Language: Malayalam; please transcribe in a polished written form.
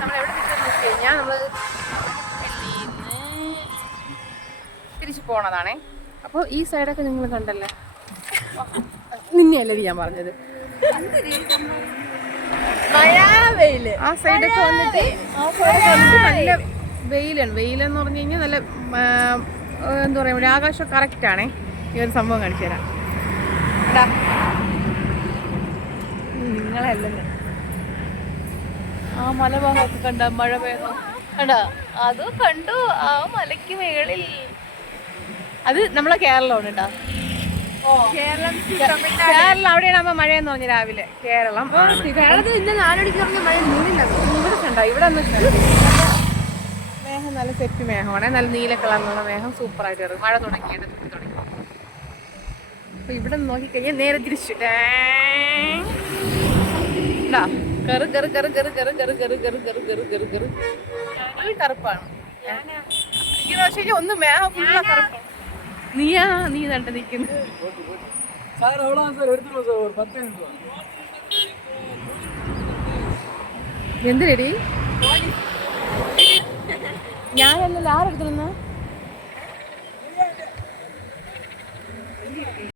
നമ്മളെവിടെ തിരിച്ചെന്ന് വെച്ച് കഴിഞ്ഞാൽ നമ്മൾ തിരിച്ചു പോണതാണേ. അപ്പോൾ ഈ സൈഡൊക്കെ നിങ്ങൾ കണ്ടല്ലേ, നിന്നെയല്ലേ ഞാൻ പറഞ്ഞത്, ആ സൈഡൊക്കെ വന്നിട്ട് നല്ല വെയിലാണ്. വെയിലെന്ന് പറഞ്ഞു കഴിഞ്ഞാൽ നല്ല എന്താ പറയുക, ഒരു ആകാശം കറക്റ്റാണേ. ഈ ഒരു സംഭവം കാണിച്ചു തരാം. നിങ്ങളല്ലേ ആ മലഭാഗമൊക്കെ കണ്ട, മഴ പെയ്യുന്നു കണ്ട, അത് കണ്ടു. ആ മലയ്ക്ക് മേളിൽ അത് നമ്മളെ കേരളമാണ് കേട്ടോ. കേരളം അവിടെയാണ് മഴയെന്ന് പറഞ്ഞു രാവിലെ. കേരളം കേരളത്തിൽ ഇന്ന് 4 മണിക്ക് പറഞ്ഞ മഴ ഇവിടെ കണ്ട. ഇവിടെ മേഘം നല്ല സെറ്റ് മേഘമാണ്, നല്ല നീല കളറിലുള്ള മേഘം സൂപ്പറായിട്ട് കയറും. മഴ തുടങ്ങി. അപ്പൊ ഇവിടെ നോക്കിക്കഴിഞ്ഞാൽ നേരെ തിരിച്ചു കറുപ്പാണ്. ഒന്ന് മേഘം ഫുള്ള കറുപ്പാണ്. നീ നട്ട് നിൽക്കുന്നു. എന്തിനടി ഞാനല്ലല്ലോ ആരെടുത്തിരുന്ന